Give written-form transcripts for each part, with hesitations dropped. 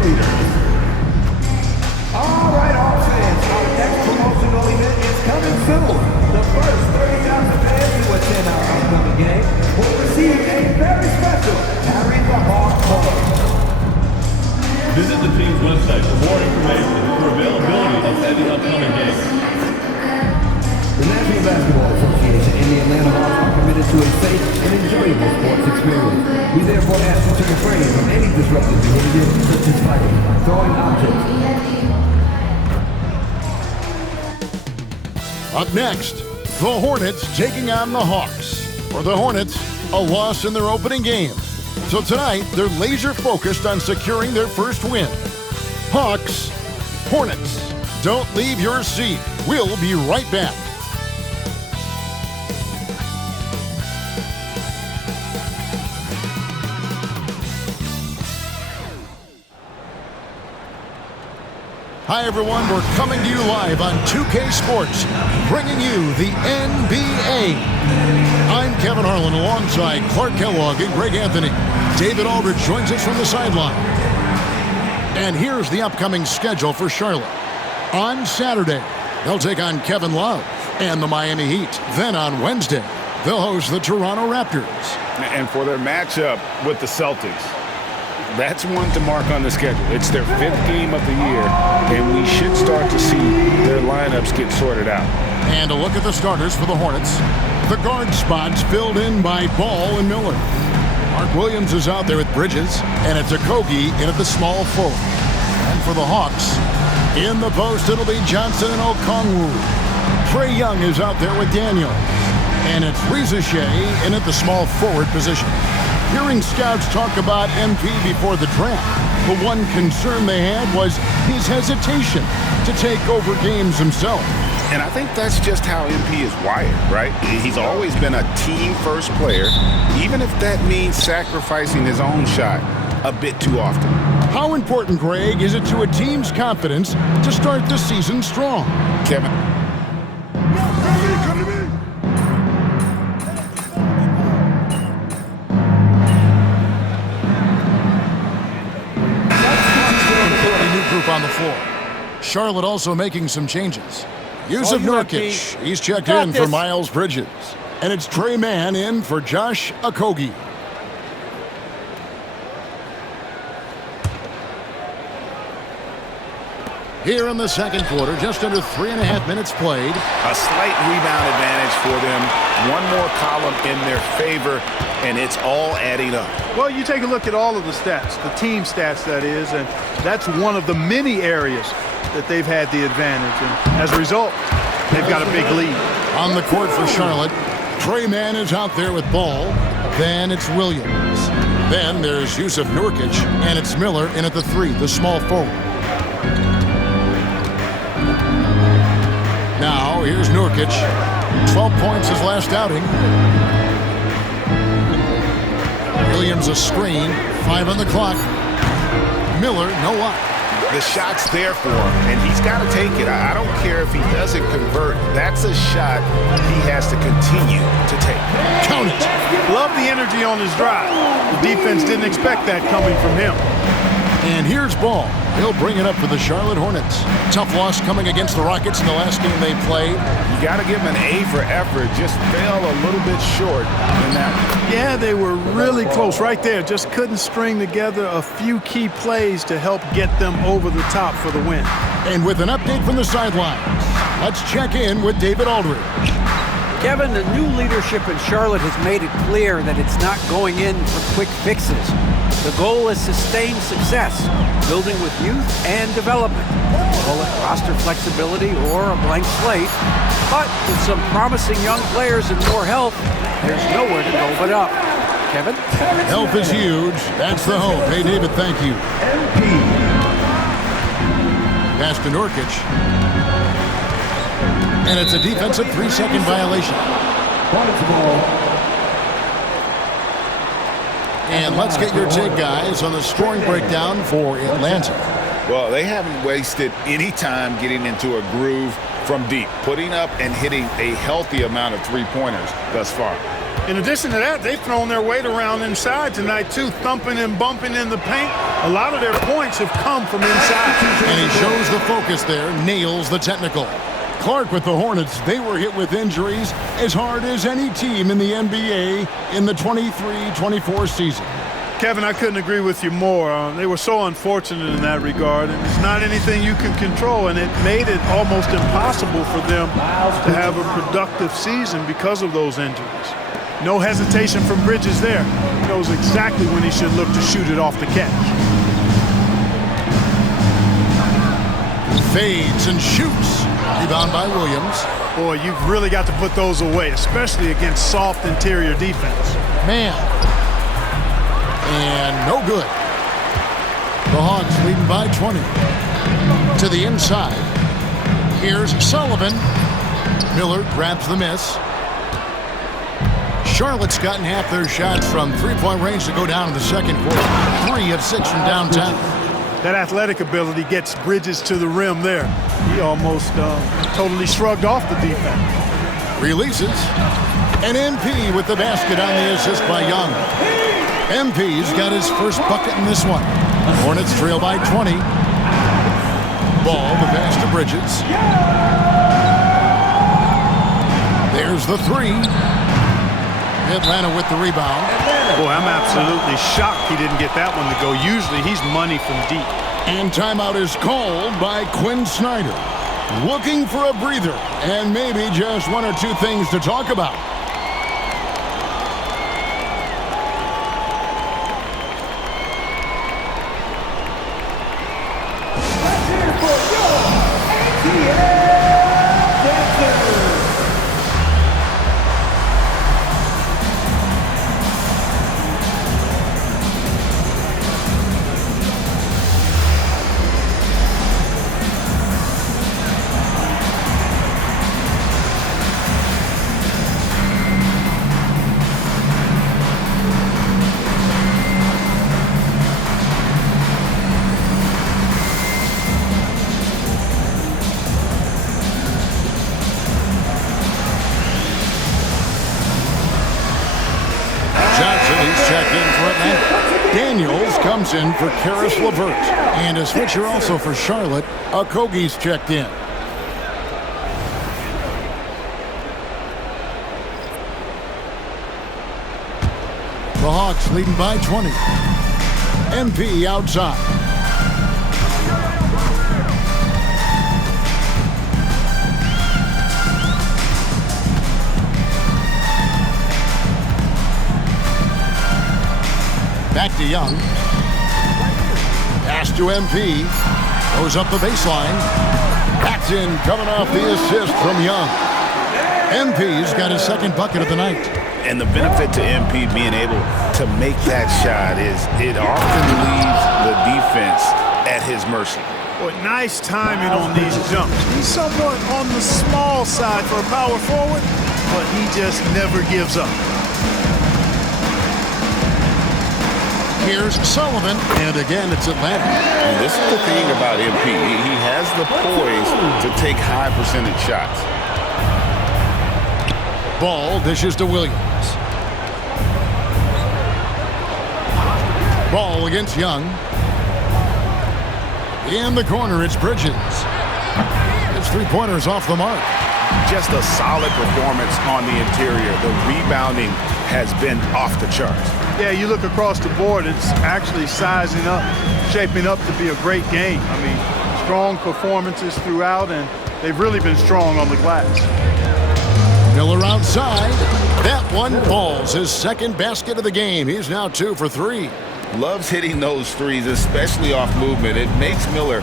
cheerleaders. All right, all fans, our next promotional event is coming soon. The first 30,000 fans who attend our upcoming game will receive a very special Carry the Hawk card. Visit the team's website for more information and for availability of any upcoming games. The National Basketball Association and the Atlanta Hawks are committed to a safe and enjoyable sports experience. We therefore ask you to refrain from any disruptive behavior such as fighting, throwing objects. Up next, the Hornets taking on the Hawks. For the Hornets, a loss in their opening game. So tonight, they're laser focused on securing their first win. Hawks, Hornets, don't leave your seat. We'll be right back. Hi everyone, we're coming to you live on 2K Sports, bringing you the NBA. I'm Kevin Harlan alongside Clark Kellogg and Greg Anthony. David Aldridge joins us from the sideline. And here's the upcoming schedule for Charlotte. On Saturday, they'll take on Kevin Love and the Miami Heat. Then on Wednesday, they'll host the Toronto Raptors. And for their matchup with the Celtics, that's one to mark on the schedule. It's their 5th game of the year, and we should start to see their lineups get sorted out. And a look at the starters for the Hornets. The guard spots filled in by Ball and Miller. Mark Williams is out there with Bridges, and it's Okogie in at the small forward. And for the Hawks, in the post, it'll be Johnson and Okongwu. Trae Young is out there with Daniels, and it's Reza Shea in at the small forward position. Hearing scouts talk about MP before the draft, the one concern they had was his hesitation to take over games himself. And I think that's just how MP is wired, right? He's always been a team-first player, even if that means sacrificing his own shot a bit too often. How important, Greg, is it to a team's confidence to start the season strong? Kevin. On the floor. Charlotte also making some changes. Yusuf Nurkic, he's checked in for Miles Bridges. And it's Trey Mann in for Josh Okogie. Here in the second quarter, just under 3.5 minutes played. A slight rebound advantage for them. One more column in their favor, and it's all adding up. Well, you take a look at all of the stats, the team stats that is, and that's one of the many areas that they've had the advantage. And as a result, they've got a big lead. On the court for Charlotte, Trey Mann is out there with Ball. Then it's Williams. Then there's Yusuf Nurkic, and it's Miller in at the 3, the small forward. Now, here's Nurkic. 12 points his last outing. Williams a screen. 5 on the clock. Miller, no luck. The shot's there for him, and he's got to take it. I don't care if he doesn't convert. That's a shot he has to continue to take. Count it. Love the energy on his drive. The defense didn't expect that coming from him. And here's Ball. He'll bring it up for the Charlotte Hornets. Tough loss coming against the Rockets in the last game they played. You got to give them an A for effort. Just fell a little bit short in that one. Yeah, they were really close right there. Just couldn't string together a few key plays to help get them over the top for the win. And with an update from the sidelines, let's check in with David Aldridge. Kevin, the new leadership in Charlotte has made it clear that it's not going in for quick fixes. The goal is sustained success, building with youth and development. Call it roster flexibility or a blank slate. But with some promising young players and more help, there's nowhere to go but up. Kevin? Help is huge. That's the hope. Hey, David, thank you. Pass to Nurkic. And it's a defensive 3-second violation. And let's get your take, guys, on the scoring breakdown for Atlanta. Well, they haven't wasted any time getting into a groove from deep, putting up and hitting a healthy amount of three-pointers thus far. In addition to that, they've thrown their weight around inside tonight, too, thumping and bumping in the paint. A lot of their points have come from inside. And he shows the focus there, nails the technical. Clark with the Hornets, they were hit with injuries as hard as any team in the NBA in the 23-24 season. Kevin, I couldn't agree with you more. They were so unfortunate in that regard, and it's not anything you can control, and it made it almost impossible for them to have a productive season because of those injuries. No hesitation from Bridges there. He knows exactly when he should look to shoot it off the catch. Fades and shoots. Rebound by Williams. Boy, you've really got to put those away, especially against soft interior defense. Man. And no good. The Hawks leading by 20. To the inside. Here's Sullivan. Miller grabs the miss. Charlotte's gotten half their shots from three-point range to go down in the second quarter. 3 of 6 from downtown. That athletic ability gets Bridges to the rim there. He almost totally shrugged off the defense. Releases. And MP with the basket on the assist by Young. MP's got his first bucket in this one. Hornets trail by 20. Ball, the pass to Bridges. There's the 3. Atlanta with the rebound. Boy, I'm absolutely shocked he didn't get that one to go. Usually he's money from deep. And timeout is called by Quinn Snyder. Looking for a breather and maybe just 1 or 2 things to talk about. Daniels comes in for Karis LeVert. And a switcher also for Charlotte. Okogie's checked in. The Hawks leading by 20. MP outside. Back to Young. Pass to MP. Goes up the baseline. Paxton coming off the assist from Young. MP's got his second bucket of the night. And the benefit to MP being able to make that shot is it often leaves the defense at his mercy. Boy, nice timing on these jumps. He's somewhat on the small side for a power forward, but he just never gives up. Here's Sullivan, and again it's Atlanta. And this is the thing about MP. He has the poise to take high percentage shots. Ball dishes to Williams. Ball against Young. In the corner, it's Bridges. His three-pointers off the mark. Just a solid performance on the interior. The rebounding has been off the charts. Yeah, you look across the board, it's actually sizing up, shaping up to be a great game. I mean, strong performances throughout, and they've really been strong on the glass. Miller outside. That one falls. His second basket of the game. He's now 2 for 3. Loves hitting those threes, especially off movement. It makes Miller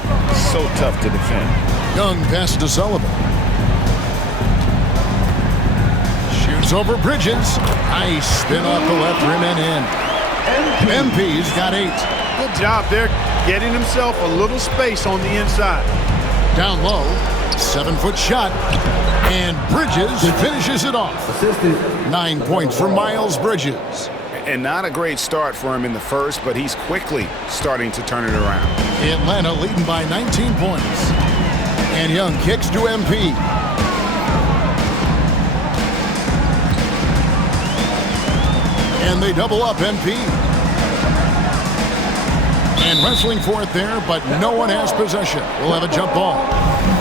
so tough to defend. Young pass to Sullivan. Shoots over Bridges. Nice spin off the left rim and in. MP's got 8. Good job there, getting himself a little space on the inside. Down low. 7-foot shot. And Bridges finishes it off. 9 points for Miles Bridges. And not a great start for him in the first, but he's quickly starting to turn it around. Atlanta leading by 19 points. And Young kicks to MP. And they double up MP. And wrestling for it there, but no one has possession. We'll have a jump ball.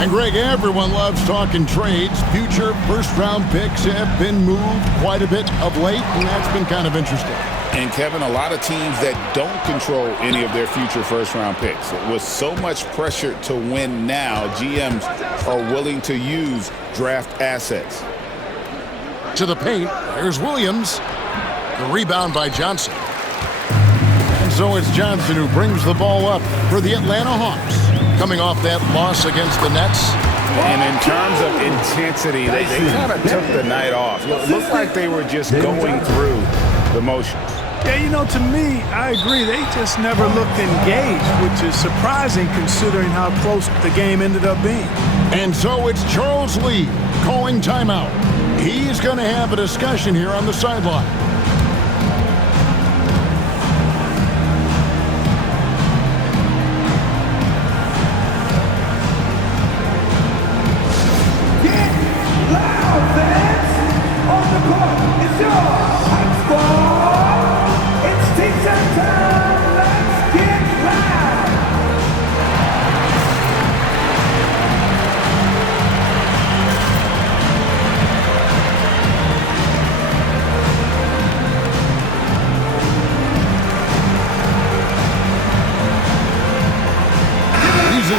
And Greg, everyone loves talking trades. Future first-round picks have been moved quite a bit of late, and that's been kind of interesting. And, Kevin, a lot of teams that don't control any of their future first-round picks. With so much pressure to win now, GMs are willing to use draft assets. To the paint, there's Williams. The rebound by Johnson. And so it's Johnson who brings the ball up for the Atlanta Hawks. Coming off that loss against the Nets. And in terms of intensity, they kind of took the night off. It looked like they were just going through the motions. Yeah, you know, to me, I agree. They just never looked engaged, which is surprising considering how close the game ended up being. And so it's Charles Lee calling timeout. He's going to have a discussion here on the sideline.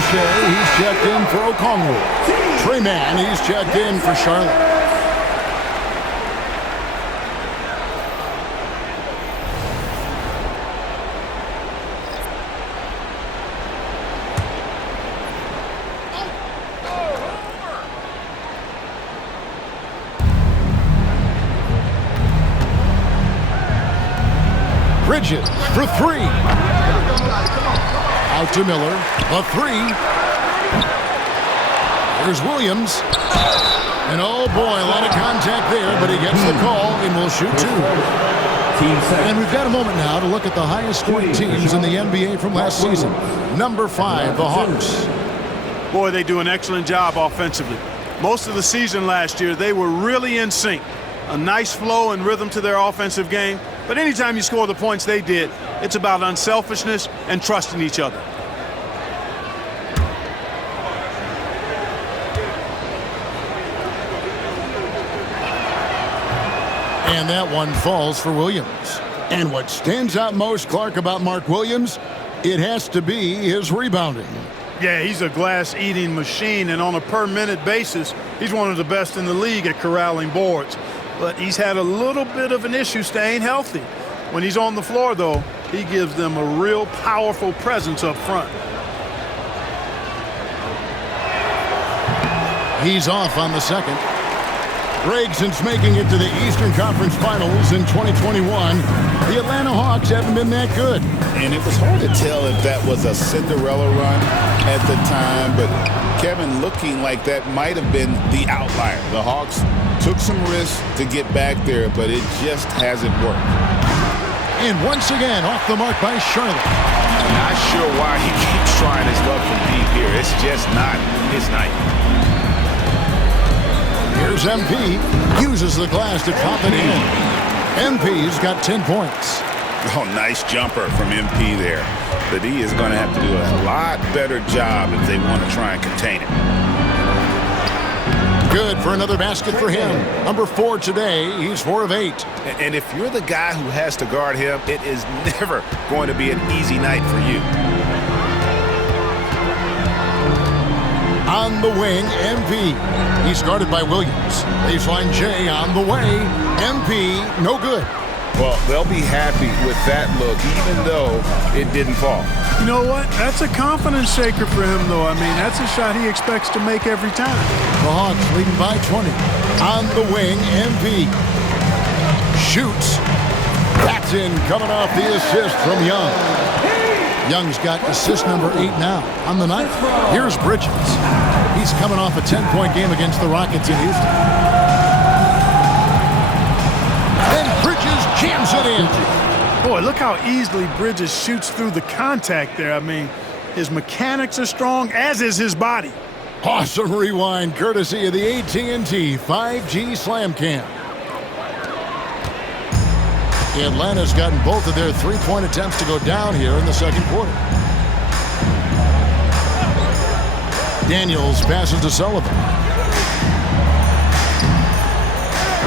He's checked in for Okongwu. Trey Mann, he's checked in for Charlotte. Bridges for three. Out to Miller, the three. There's Williams. And oh boy, a lot of contact there, but he gets the call and will shoot two. And we've got a moment now to look at the highest scoring teams in the NBA from last season. Number 5, the Hawks. Boy, they do an excellent job offensively. Most of the season last year, they were really in sync. A nice flow and rhythm to their offensive game. But anytime you score the points they did, it's about unselfishness and trusting each other. And that one falls for Williams. And what stands out most, Clark, about Mark Williams, it has to be his rebounding. Yeah, he's a glass-eating machine, and on a per-minute basis, he's one of the best in the league at corralling boards. But he's had a little bit of an issue staying healthy. When he's on the floor, though, he gives them a real powerful presence up front. He's off on the second. Greg, since making it to the Eastern Conference Finals in 2021, the Atlanta Hawks haven't been that good. And it was hard to tell if that was a Cinderella run at the time, but Kevin, looking like that might have been the outlier. The Hawks took some risks to get back there, but it just hasn't worked. And once again, off the mark by Charlotte. Not sure why he keeps trying his luck from deep here. It's just not his night. Here's MP. Uses the glass to pop it in. MP's got 10 points. Oh, nice jumper from MP there. The D is going to have to do a lot better job if they want to try and contain it. Good for another basket for him. Number 4 today. He's 4 of 8. And if you're the guy who has to guard him, it is never going to be an easy night for you. On the wing, MP. He's guarded by Williams. Baseline J on the way. MP, no good. Well, they'll be happy with that look, even though it didn't fall. You know what? That's a confidence shaker for him, though. I mean, that's a shot he expects to make every time. The Hawks leading by 20. On the wing, MP. Shoots. That's in, coming off the assist from Young. Young's got assist number 8 now on the night. Here's Bridges. He's coming off a 10-point game against the Rockets in Houston. And Bridges jams it in. Boy, look how easily Bridges shoots through the contact there. I mean, his mechanics are strong, as is his body. Awesome rewind, courtesy of the AT&T 5G Slam Cam. Atlanta's gotten both of their three-point attempts to go down here in the second quarter. Daniels passes to Sullivan.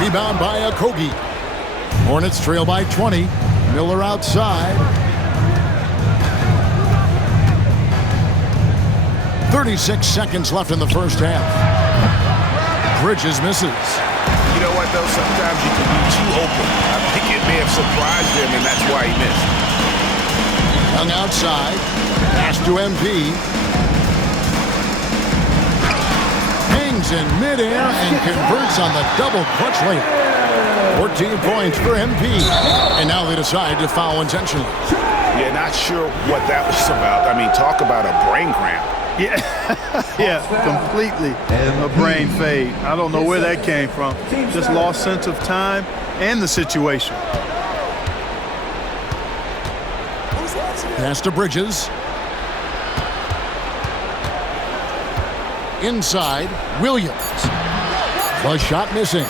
Rebound by Okogie. Hornets trail by 20. Miller outside. 36 seconds left in the first half. Bridges misses. You know what, though? Sometimes you can be too open. I think it may have surprised him, and that's why he missed. Young outside. Pass to MP. Hangs in midair and converts on the double clutch layup. 14 points for MP. And now they decide to foul intentionally. Yeah, not sure what that was about. I mean, talk about a brain cramp. Yeah, yeah, completely a brain fade. I don't know where that came from. Just lost sense of time and the situation. Pass to Bridges. Inside, Williams. The shot missing. A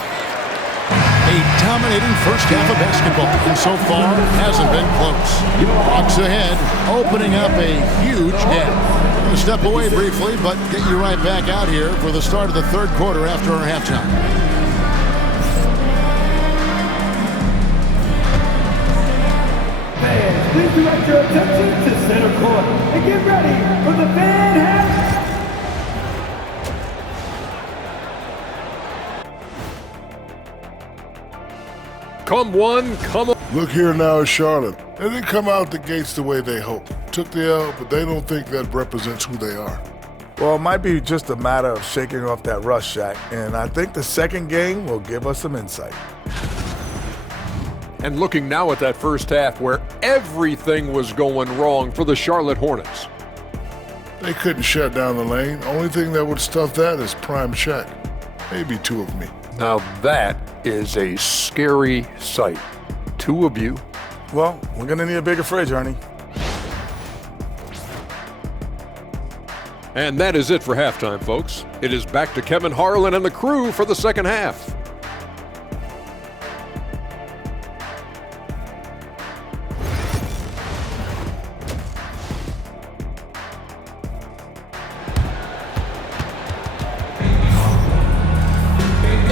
dominating first half of basketball, and so far hasn't been close. Hawks ahead, opening up a huge gap. Going to step away briefly, but get you right back out here for the start of the third quarter after our halftime. Fans, please direct your attention to center court and get ready for the fan half. Come one, come on. Look here now at Charlotte. They didn't come out the gates the way they hoped. Took the L, but they don't think that represents who they are. Well, it might be just a matter of shaking off that rust, Shaq, and I think the second game will give us some insight. And looking now at that first half where everything was going wrong for the Charlotte Hornets. They couldn't shut down the lane. Only thing that would stuff that is prime Shaq. Maybe two of me. Now that is a scary sight. Two of you. Well, we're going to need a bigger fridge, Ernie. And that is it for halftime, folks. It is back to Kevin Harlan and the crew for the second half.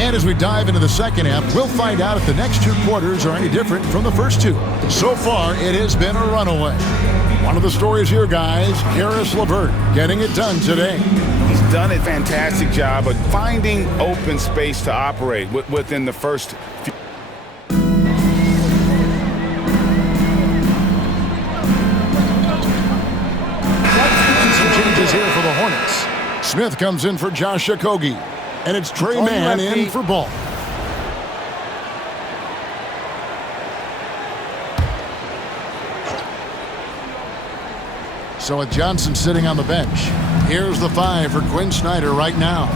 And as we dive into the second half, we'll find out if the next two quarters are any different from the first two. So far, it has been a runaway. One of the stories here, guys, Caris LeVert getting it done today. He's done a fantastic job of finding open space to operate within the first few. Some changes here for the Hornets. Smith comes in for Josh Okogie. And it's Trey Mann in for Ball. So with Johnson sitting on the bench, here's the 5 for Quinn Snyder right now.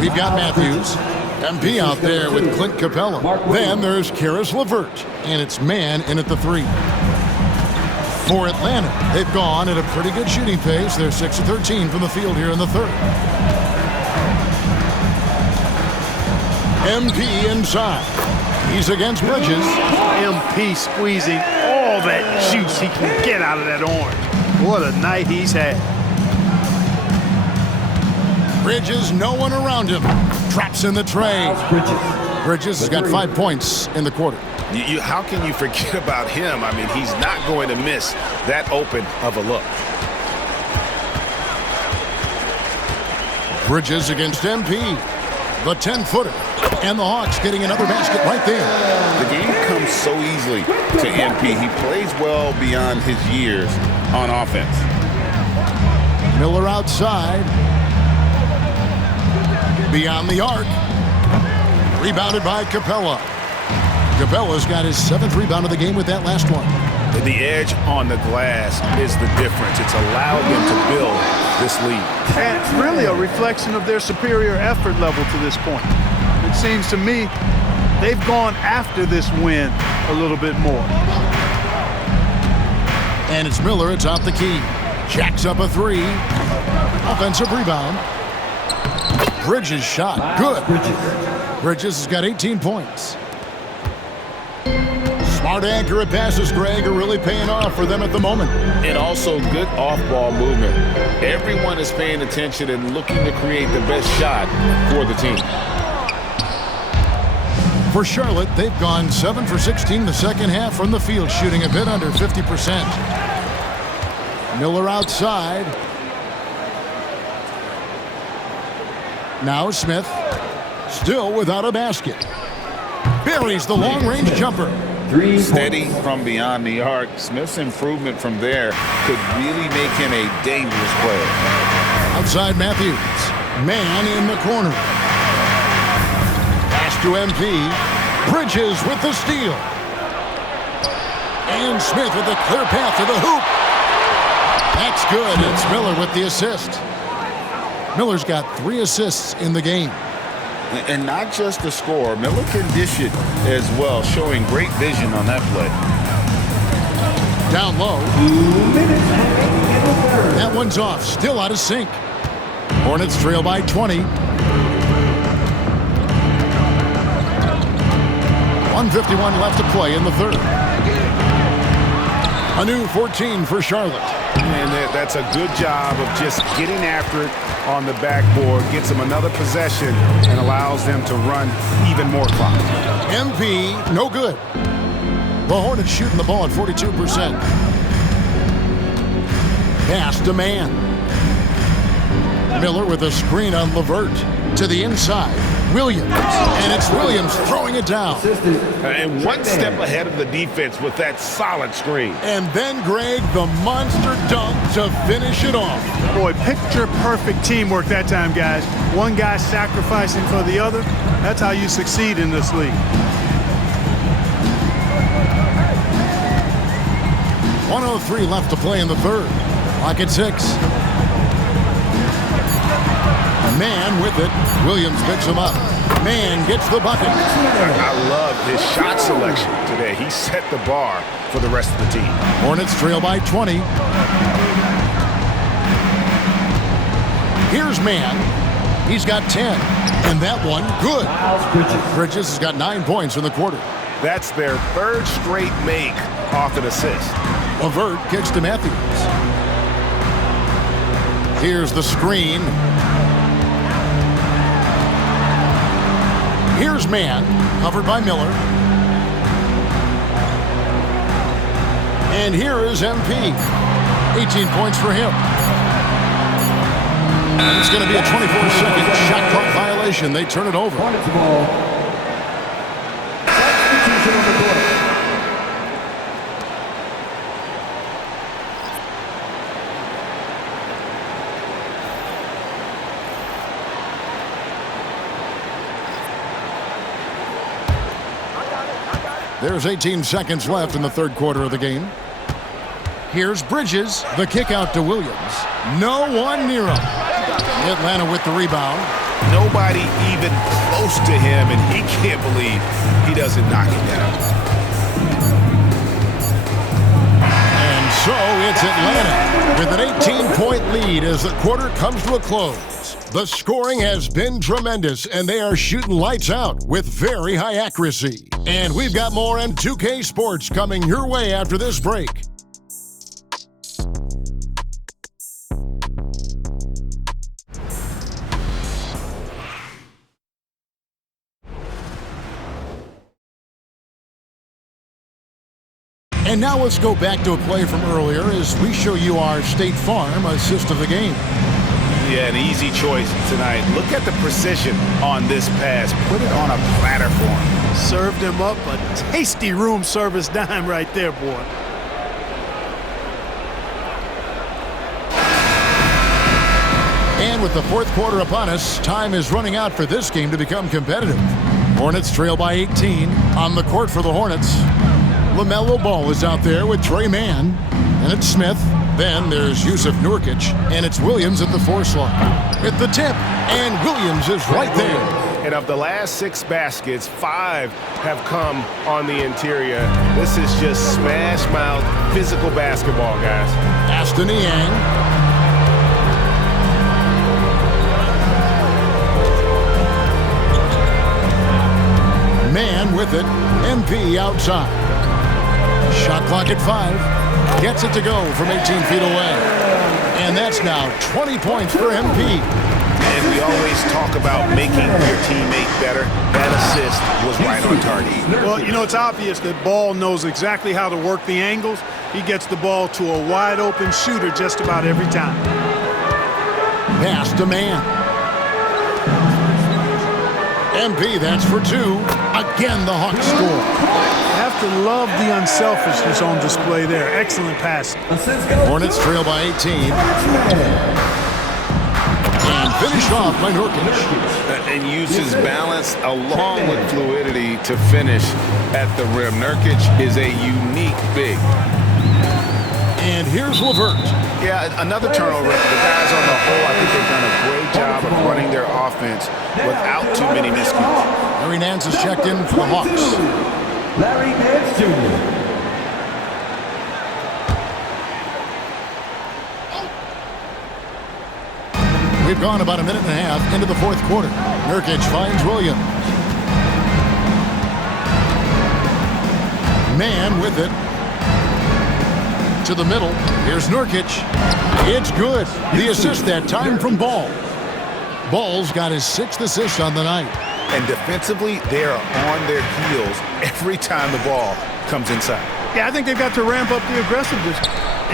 We've got Matthews, MP out there with Clint Capella. Then there's Caris LeVert, and it's Mann in at the 3. For Atlanta, they've gone at a pretty good shooting pace. They're 6 of 13 from the field here in the third. MP inside. He's against Bridges. MP squeezing all that juice he can get out of that orange. What a night he's had. Bridges, no one around him. Traps in the tray. Bridges has got 5 points in the quarter. How can you forget about him? I mean, he's not going to miss that open of a look. Bridges against MP. The 10-footer. And the Hawks getting another basket right there. The game comes so easily to MP. He plays well beyond his years on offense. Miller outside. Beyond the arc. Rebounded by Capella. Capella's got his 7th rebound of the game with that last one. The edge on the glass is the difference. It's allowed them to build this lead. And it's really a reflection of their superior effort level to this point. It seems to me they've gone after this win a little bit more. And it's Miller atop the key. Jacks up a 3. Offensive rebound. Bridges shot. Good. Bridges has got 18 points. Smart, accurate passes, Greg, are really paying off for them at the moment. And also good off-ball movement. Everyone is paying attention and looking to create the best shot for the team. For Charlotte, they've gone 7 for 16 the second half from the field, shooting a bit under 50%. Miller outside. Now Smith, still without a basket. Buries the long-range jumper. Steady from beyond the arc. Smith's improvement from there could really make him a dangerous player. Outside Matthews. Man in the corner. Pass to MP. Bridges with the steal. And Smith with a clear path to the hoop. That's good. It's Miller with the assist. Miller's got 3 assists in the game. And not just the score. Miller can dish it as well, showing great vision on that play. Down low. That one's off. Still out of sync. Hornets trail by 20. 1:51 left to play in the third. A new 14 for Charlotte. And that's a good job of just getting after it on the backboard, gets them another possession, and allows them to run even more clock. MP, no good. The Hornets shooting the ball at 42%. Pass to man. Miller with a screen on LeVert. To the inside, Williams. And it's Williams throwing it down. And one step ahead of the defense with that solid screen. And then, Greg, the monster dunk to finish it off. Boy, picture-perfect teamwork that time, guys. One guy sacrificing for the other. That's how you succeed in this league. 1:03 left to play in the third. Clock at 6. Man with it. Williams picks him up. Man gets the bucket. I love his shot selection today. He set the bar for the rest of the team. Hornets trail by 20. Here's Man. He's got 10. And that one, good. Bridges has got 9 points in the quarter. That's their 3rd straight make off an assist. LeVert kicks to Matthews. Here's the screen. Here's Man, covered by Miller. And here is MP. 18 points for him. And it's going to be a 24-second shot clock violation. They turn it over. Hornets ball. Substitution on the court. There's 18 seconds left in the third quarter of the game. Here's Bridges, the kick out to Williams. No one near him. Atlanta with the rebound. Nobody even close to him, and he can't believe he doesn't knock it down. And so it's Atlanta with an 18-point lead as the quarter comes to a close. The scoring has been tremendous, and they are shooting lights out with very high accuracy. And we've got more M2K Sports coming your way after this break. And now let's go back to a play from earlier as we show you our State Farm assist of the game. Yeah, an easy choice tonight. Look at the precision on this pass. Put it on a platter for him. Served him up a tasty room service dime right there, boy. And with the fourth quarter upon us, time is running out for this game to become competitive. Hornets trail by 18 on the court for the Hornets. LaMelo Ball is out there with Trey Mann, and it's Smith. Then there's Yusuf Nurkic, and it's Williams at the 4 slot. At the tip, and Williams is right there. And of the last 6 baskets, 5 have come on the interior. This is just smash mouth physical basketball, guys. Aston Yang. Man with it. MP outside. Shot clock at 5. Gets it to go from 18 feet away. And that's now 20 points for MP. And we always talk about making your teammate better. That assist was right on target. Well, you know, it's obvious that Ball knows exactly how to work the angles. He gets the ball to a wide-open shooter just about every time. Pass to Man. MP, that's for 2. Again, the Hawks score. You have to love the unselfishness on display there. Excellent pass. Hornets trail by 18. And finished off by Nurkic. And uses balance along with fluidity to finish at the rim. Nurkic is a unique big. And here's LeVert. Yeah, another turnover. The guys on the whole, I think they've done a great job of running their offense without too many miscues. Larry Nance is checked in for the Hawks. Larry Nance Jr. We've gone about a minute and a half into the fourth quarter. Nurkic finds Williams. Man with it. To the middle. Here's Nurkic. It's good. The assist that time from Ball. Ball's got his 6th assist on the night. And defensively, they are on their heels every time the ball comes inside. Yeah, I think they've got to ramp up the aggressiveness.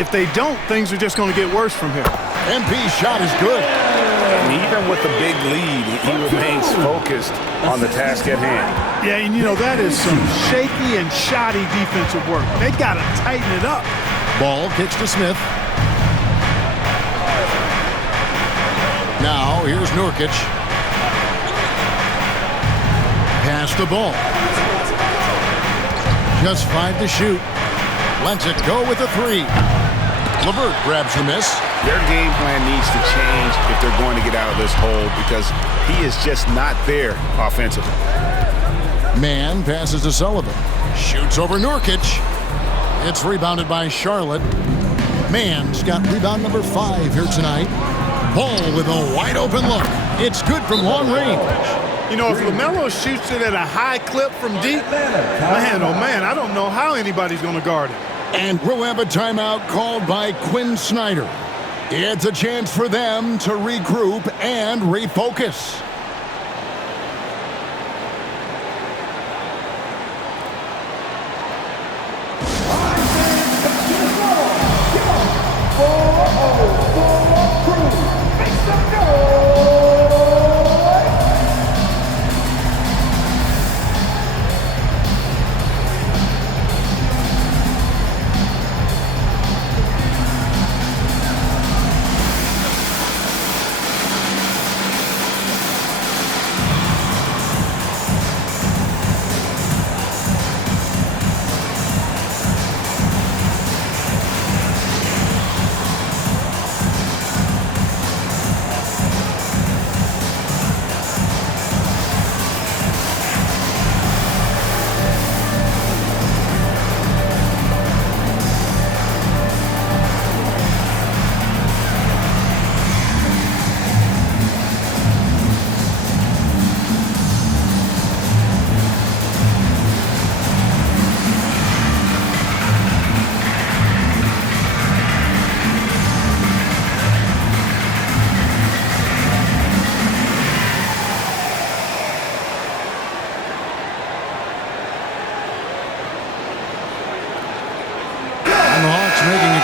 If they don't, things are just going to get worse from here. MP's shot is good. And even with the big lead, he remains focused on the task at hand. Yeah, and you know, that is some shaky and shoddy defensive work. They got to tighten it up. Ball kicks to Smith. Now, here's Nurkic. Pass the ball. Just 5 to shoot. Lets it go with a 3. LeVert grabs the miss. Their game plan needs to change if they're going to get out of this hole because he is just not there offensively. Man passes to Sullivan. Shoots over Nurkic. It's rebounded by Charlotte. Man's got rebound number 5 here tonight. Ball with a wide open look. It's good from long range. You know, if LaMelo shoots it at a high clip from deep, man, oh man, I don't know how anybody's going to guard it. And we'll have a timeout called by Quinn Snyder. It's a chance for them to regroup and refocus.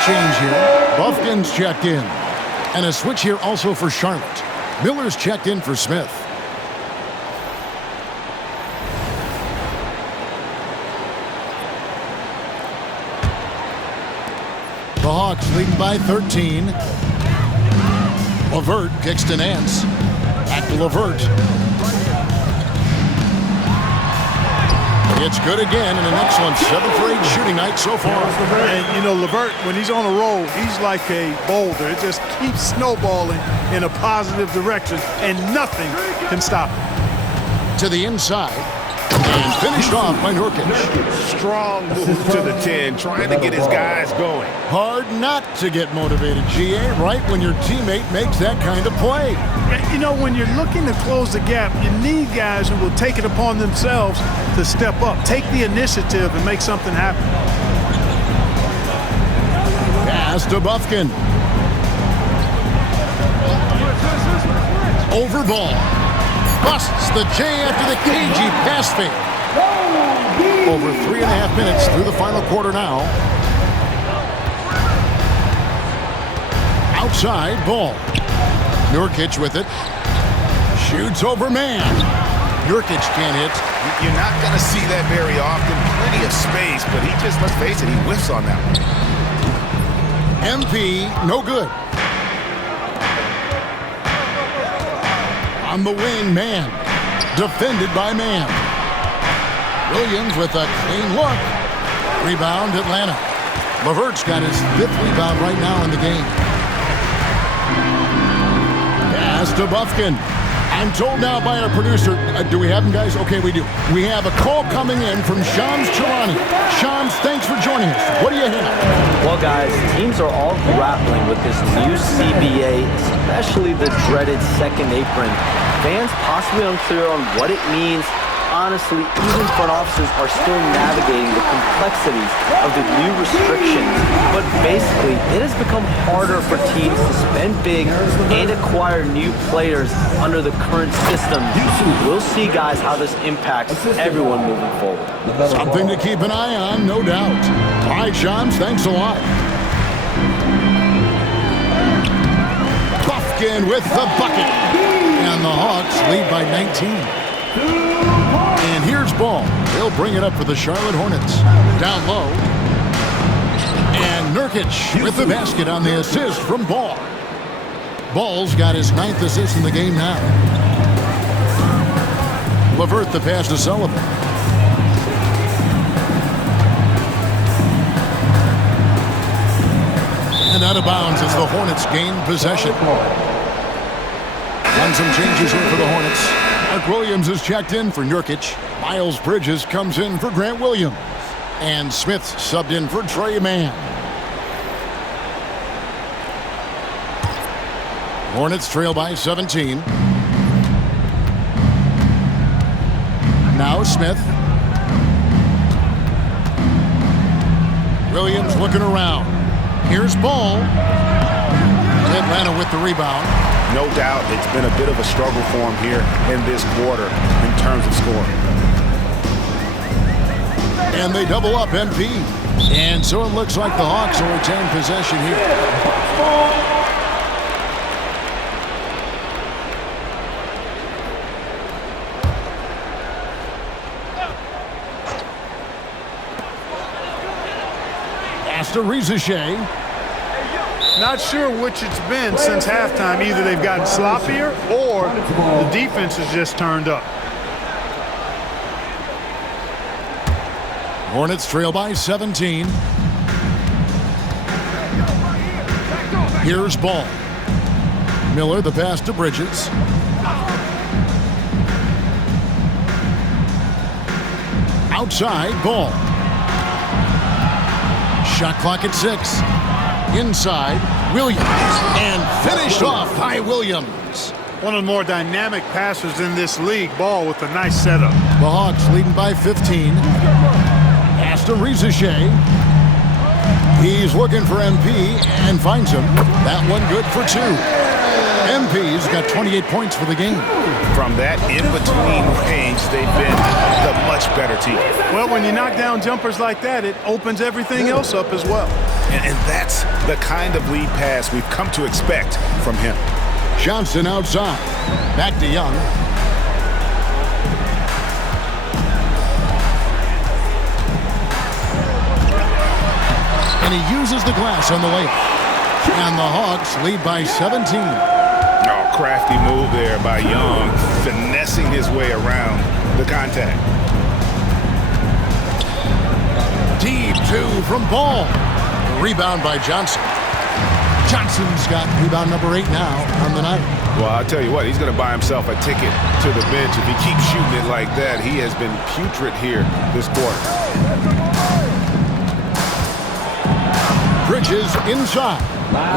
Change here. Buffkin's checked in. And a switch here also for Charlotte. Miller's checked in for Smith. The Hawks leading by 13. LeVert kicks to Nance. Back to LeVert. It's good again and an excellent 7 for 8 shooting night so far. And, you know, LeVert, when he's on a roll, he's like a boulder. It just keeps snowballing in a positive direction, and nothing can stop him. To the inside. And finished off by Nurkic. Strong move to the 10, trying to get his guys going. Hard not to get motivated, GA, right when your teammate makes that kind of play. You know, when you're looking to close the gap, you need guys who will take it upon themselves to step up, take the initiative, and make something happen. Pass to Buffkin. Over ball. Busts the J after the cagey pass fake. Over 3.5 minutes through the final quarter now. Outside ball. Nurkic with it. Shoots over man. Nurkic can't hit. You're not going to see that very often. Plenty of space, but he just, let's face it, he whiffs on that one. MP, no good. On the wing, man. Defended by man. Williams with a clean look. Rebound, Atlanta. LeVert's got his 5th rebound right now in the game. Pass to Buffkin. I'm told now by our producer, do we have him, guys? Okay, we do. We have a call coming in from Shams Charani. Shams, thanks for joining us. What do you have? Well, guys, teams are all grappling with this new CBA, especially the dreaded second apron. Fans possibly unclear on what it means. Honestly, even front offices are still navigating the complexities of the new restrictions. But basically, it has become harder for teams to spend big and acquire new players under the current system. We'll see, guys, how this impacts everyone moving forward. Something to keep an eye on, no doubt. All right, Shams, thanks a lot. Buffkin with the bucket. And the Hawks lead by 19. And here's Ball. They'll bring it up for the Charlotte Hornets. Down low. And Nurkic with the basket on the assist from Ball. Ball's got his 9th assist in the game now. LeVert the pass to Sullivan. And out of bounds as the Hornets gain possession. And some changes here for the Hornets. Mark Williams is checked in for Nurkic. Miles Bridges comes in for Grant Williams. And Smith subbed in for Trey Mann. Hornets trail by 17. Now Smith. Williams looking around. Here's Ball. Atlanta with the rebound. No doubt it's been a bit of a struggle for him here in this quarter in terms of scoring. And they double up MP. And so it looks like the Hawks will retain possession here. Pass to Rizachet. Not sure which it's been since halftime. Either they've gotten sloppier or the defense has just turned up. Hornets trail by 17. Here's Ball. Miller the pass to Bridges. Outside, Ball. Shot clock at 6. Inside, Williams, and finished off by Williams. One of the more dynamic passers in this league. Ball with a nice setup. The Hawks leading by 15. Pass to Rizachet. He's looking for MP and finds him. That one good for 2. MP's got 28 points for the game. From that in-between range, they've been the much better team. Well, when you knock down jumpers like that, it opens everything else up as well. And that's the kind of lead pass we've come to expect from him. Johnson outside. Back to Young. And he uses the glass on the layup. And the Hawks lead by 17. Oh, crafty move there by Young, finessing his way around the contact. Deep 2 from Ball. Rebound by Johnson. Johnson's got rebound number 8 now on the night. Well, I'll tell you what, he's going to buy himself a ticket to the bench. If he keeps shooting it like that, he has been putrid here this quarter. Bridges inside.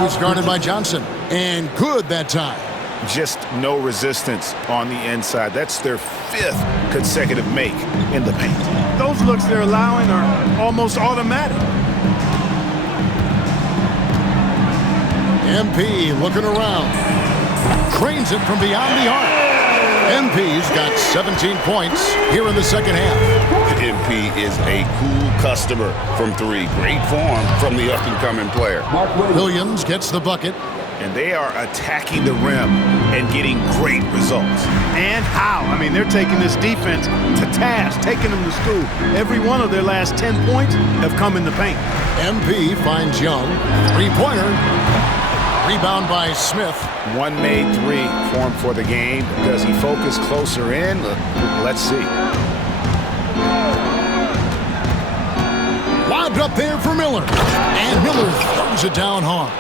He's guarded by Johnson. And good that time. Just no resistance on the inside. That's their 5th consecutive make in the paint. Those looks they're allowing are almost automatic. MP looking around. Cranes it from beyond the arc. MP's got 17 points here in the second half. MP is a cool customer from three. Great form from the up-and-coming player. Williams gets the bucket. And they are attacking the rim and getting great results. And how? I mean, they're taking this defense to task, taking them to school. Every one of their last 10 points have come in the paint. MP finds Young. Three-pointer. Rebound by Smith. One made three for him for the game. Does he focus closer in? Let's see. Lobbed up there for Miller. And Miller throws it down hard.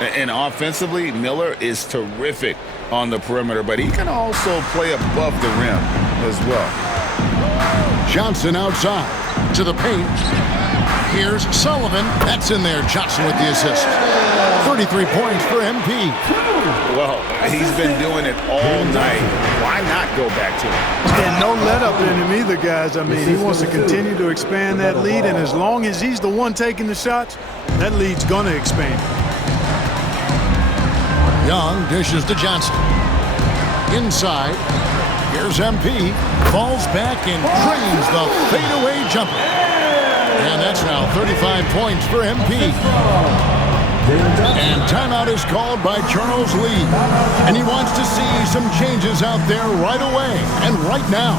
And offensively, Miller is terrific on the perimeter, but he can also play above the rim as well. Johnson outside to the paint. Here's Sullivan. That's in there. Johnson with the assist. 33 points for MP. Well, he's been doing it all night. Why not go back to him? And no let up in him either, guys. I mean, he wants to continue to expand that lead, and as long as he's the one taking the shots, that lead's going to expand. Young dishes to Johnson. Inside. Here's MP. Falls back and drains the fadeaway jumper. And that's now 35 points for MP. And timeout is called by Charles Lee. And he wants to see some changes out there right away and right now.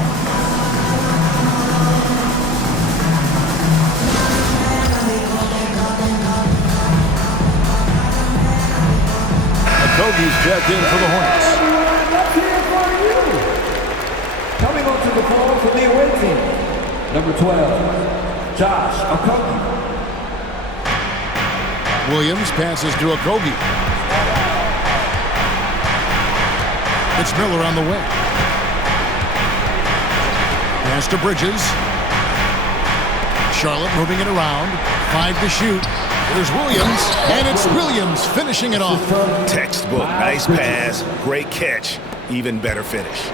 Kogi's checked in for the Hornets. Coming onto the floor for the away team, number 12, Josh Okogie. Williams passes to Okogie. It's Miller on the way. Pass to Bridges. Charlotte moving it around. 5 to shoot. There's Williams, and it's Williams finishing it off. Textbook, nice pass, great catch, even better finish.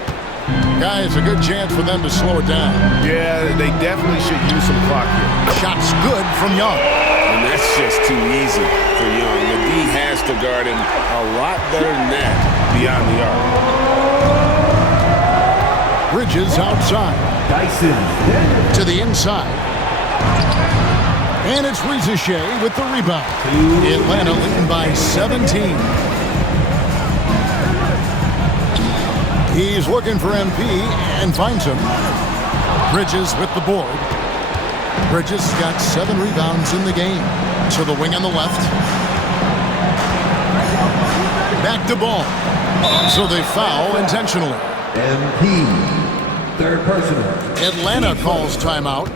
Guys, a good chance for them to slow it down. Yeah, they definitely should use some clock here. Shot's good from Young. And that's just too easy for Young. The D has to guard him a lot better than that beyond the arc. Bridges outside. Dyson. To the inside. And it's Rizichet with the rebound. Atlanta leading by 17. He's looking for MP and finds him. Bridges with the board. Bridges got 7 rebounds in the game. To the wing on the left. Back to ball. So they foul intentionally. MP. Third personal. Atlanta calls timeout.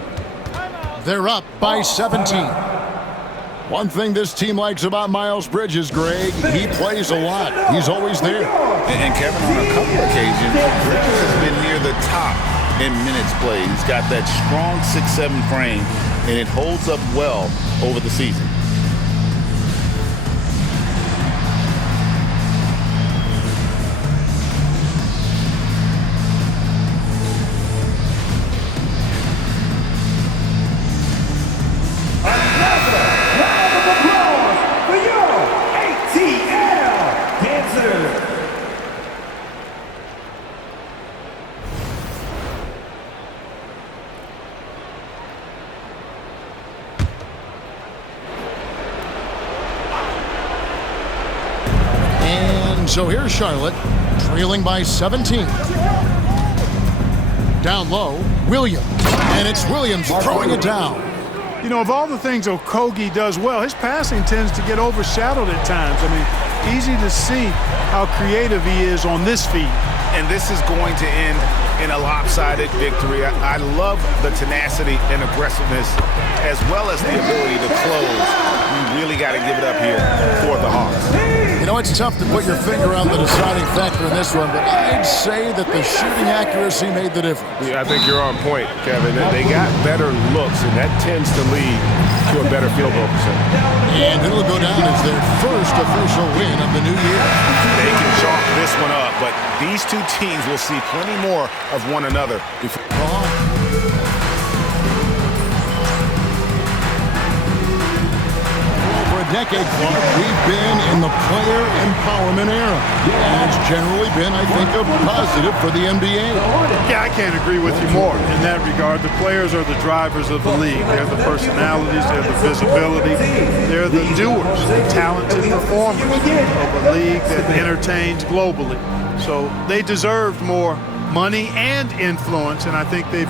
They're up by 17. One thing this team likes about Miles Bridges, Greg, he plays a lot. He's always there. And Kevin, on a couple occasions, Bridges has been near the top in minutes played. He's got that strong 6'7" frame, and it holds up well over the season. So here's Charlotte, trailing by 17. Down low, Williams. And it's Williams throwing it down. You know, of all the things Okogie does well, his passing tends to get overshadowed at times. I mean, easy to see how creative he is on this feed. And this is going to end in a lopsided victory. I love the tenacity and aggressiveness as well as the ability to close. You really got to give it up here for the Hawks. You know, it's tough to put your finger on the deciding factor in this one, but I'd say that the shooting accuracy made the difference. Yeah, I think you're on point, Kevin. They got better looks, and that tends to lead to a better field goal percentage. And it'll go down as their first official win of the new year. They can chalk this one up, but these two teams will see plenty more of one another before. decade, Clark, we've been in the player empowerment era. And it's generally been, I think, a positive for the NBA. Yeah, I can't agree with you more in that regard. The players are the drivers of the league. They're the personalities, they're the visibility, they're the doers, the talented performers of a league that entertains globally. So they deserved more money and influence, and I think they've